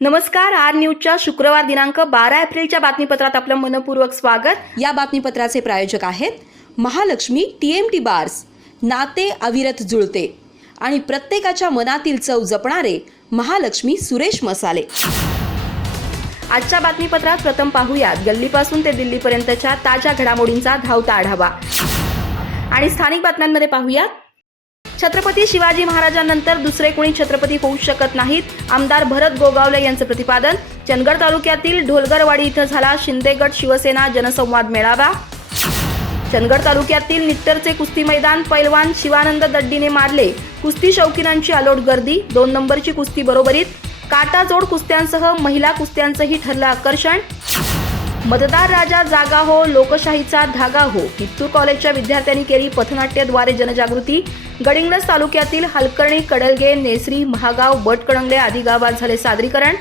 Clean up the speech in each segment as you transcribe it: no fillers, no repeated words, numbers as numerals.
नमस्कार, आर न्यूजच्या शुक्रवार दिनांक 12 एप्रिलच्या बातमीपत्रात आपलं मनपूर्वक स्वागत. या बातमीपत्राचे प्रायोजक आहेत महालक्ष्मी TMT बार्स. नाते अविरत जुळते आणि प्रत्येकाच्या मनातील चव जपणारे महालक्ष्मी सुरेश मसाले. आजच्या बातमीपत्रात प्रथम पाहूयात गल्लीपासून ते दिल्लीपर्यंतच्या ताज्या घडामोडींचा धावता आढावा आणि स्थानिक बातम्यांमध्ये पाहूयात. छत्रपती शिवाजी महाराजांनंतर दुसरे कोणी छत्रपती होऊ शकत नाहीत, आमदार भरत गोगावले यांचं प्रतिपादन. चंदगड तालुक्यातील ढोलगरवाडी इथं झाला शिंदे गट शिवसेना जनसंवाद मेळावा. चंदगड तालुक्यातील निट्टरचे कुस्ती मैदान पैलवान शिवानंद दड्डीने मारले. कुस्ती शौकीनांची अलोट गर्दी. 2 नंबरची कुस्ती बरोबरीत. काटाजोड कुस्त्यांसह महिला कुस्त्यांचंही ठरलं आकर्षण. मतदार राजा जागा हो, लोकशाहीचा धागा हो. हित्तूर कॉलेजच्या विद्यार्थ्यांनी केली पथनाट्याद्वारे जनजागृती. गडिंग्लज तालुक्यातील हलकर्णी, कडलगे, नेसरी, महागाव, बटकळंगले आदी गावात झाले सादरीकरण.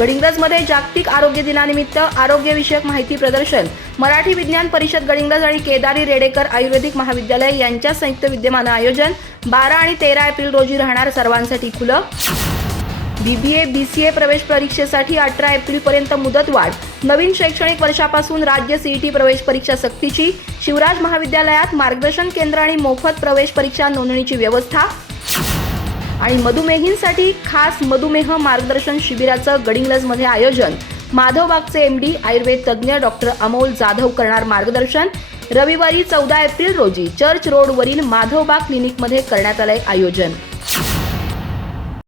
गडिंग्लजमध्ये जागतिक आरोग्य दिनानिमित्त आरोग्यविषयक माहिती प्रदर्शन. मराठी विज्ञान परिषद गडिंग्लज आणि केदारी रेडेकर आयुर्वेदिक महाविद्यालय यांच्या संयुक्त विद्यमानं आयोजन. 12 आणि 13 एप्रिल रोजी राहणार सर्वांसाठी खुलं. BBA BCA प्रवेश परीक्षेसाठी 18 एप्रिलपर्यंत मुदतवाढ. नवीन शैक्षणिक वर्षापासून राज्य CET प्रवेश परीक्षा सक्तीची. शिवराज महाविद्यालयात मार्गदर्शन केंद्र आणि मोफत प्रवेश परीक्षा नोंदणीची व्यवस्था. आणि मधुमेहींसाठी खास मधुमेह मार्गदर्शन शिबिराचं गडिंग्लजमध्ये आयोजन. माधवबागचे MD आयुर्वेद तज्ज्ञ डॉक्टर अमोल जाधव करणार मार्गदर्शन. रविवारी 14 एप्रिल रोजी चर्च रोडवरील माधवबाग क्लिनिकमध्ये करण्यात आलंय आयोजन.